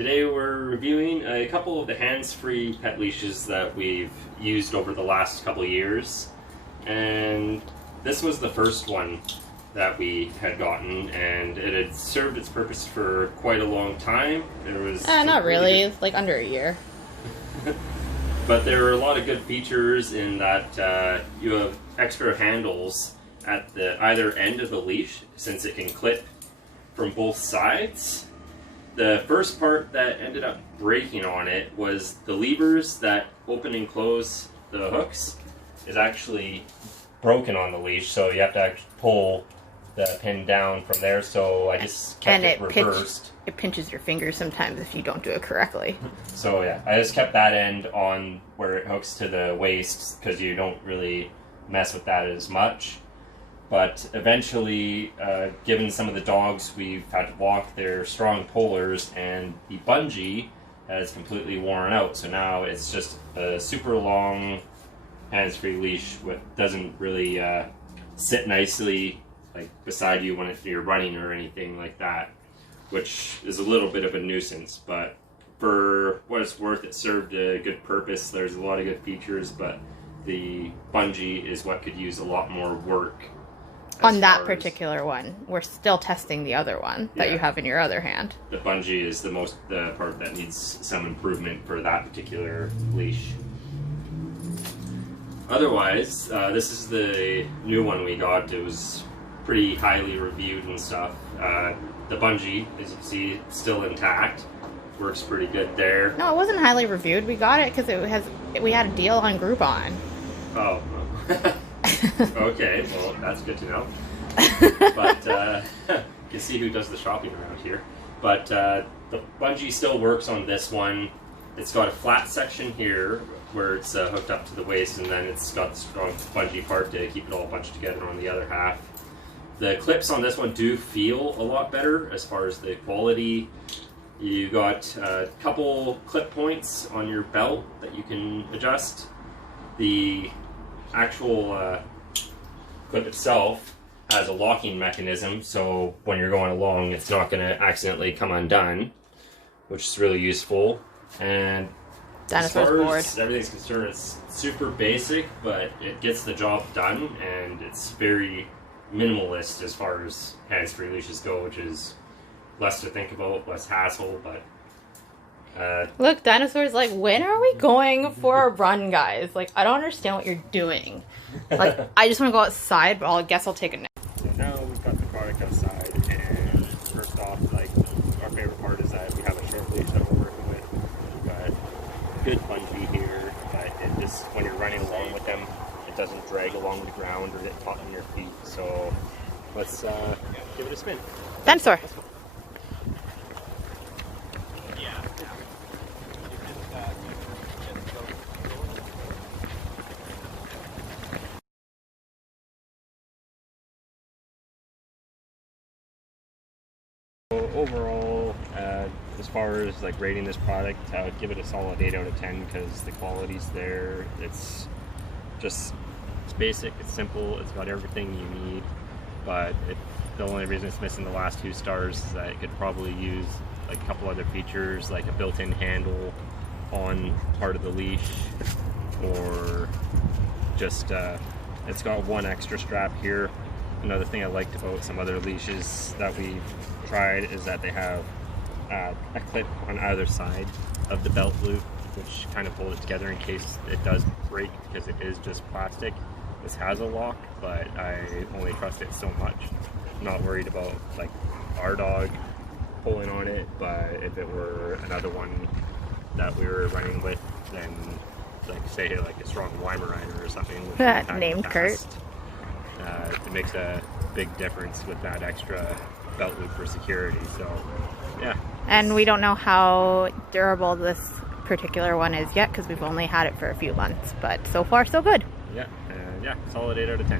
Today we're reviewing a couple of the hands-free pet leashes that we've used over the last couple of years. And this was the first one that we had gotten, and it had served its purpose for quite a long time. There was not really, it's like under a year. But there are a lot of good features in that you have extra handles at the either end of the leash, since it can clip from both sides. The first part that ended up breaking on it was the levers that open and close the hooks is actually broken on the leash, so you have to actually pull the pin down from there, so I just kept it reversed. It pinches your fingers sometimes if you don't do it correctly. So yeah, I just kept that end on where it hooks to the waist because you don't really mess with that as much. But eventually, given some of the dogs we've had to walk, they're strong pullers, and the bungee has completely worn out. So now it's just a super long hands-free leash with doesn't really sit nicely like beside you when you're running or anything like that, which is a little bit of a nuisance. But for what it's worth, it served a good purpose. There's a lot of good features, but the bungee is what could use a lot more work. On that particular one. We're still testing the other one that you have in your other hand. The bungee is the part that needs some improvement for that particular leash. Otherwise, this is the new one we got. It was pretty highly reviewed and stuff. The bungee, as you can see, still intact. Works pretty good there. No, it wasn't highly reviewed. We got it because we had a deal on Groupon. Oh. Okay, well, that's good to know. But you can see who does the shopping around here. But the bungee still works on this one. It's got a flat section here where it's hooked up to the waist, and then it's got the strong bungee part to keep it all bunched together on the other half. The clips on this one do feel a lot better as far as the quality. You got a couple clip points on your belt that you can adjust. The actual clip itself has a locking mechanism, so when you're going along it's not going to accidentally come undone, which is really useful. And as far as everything's concerned, it's super basic, but it gets the job done, and it's very minimalist as far as hands-free leashes go, which is less to think about, less hassle. But look, Dinosaur's like, when are we going for a run, guys? Like, I don't understand what you're doing. Like, I just want to go outside, but I guess I'll take a nap. So now we've got the product outside, and first off, like, our favorite part is that we have a short leash that we're working with. We've got good bungee here, but it just, when you're running along with them, it doesn't drag along the ground or get caught in your feet. So let's give it a spin. Dinosaur. Overall, as far as like rating this product, I would give it a solid 8 out of 10 because the quality's there. It's basic, it's simple, it's got everything you need, but the only reason it's missing the last 2 stars is that it could probably use like a couple other features, like a built-in handle on part of the leash, or just it's got one extra strap here. Another thing I liked about some other leashes that we've tried is that they have a clip on either side of the belt loop, which kind of hold it together in case it does break, because it is just plastic. This has a lock, but I only trust it so much. I'm not worried about like our dog pulling on it, but if it were another one that we were running with, then like say like a strong Weimaraner or something with that named Kurt, it makes a big difference with that extra belt loop for security. So yeah, and we don't know how durable this particular one is yet because we've only had it for a few months, but so far so good. Yeah, solid 8 out of 10.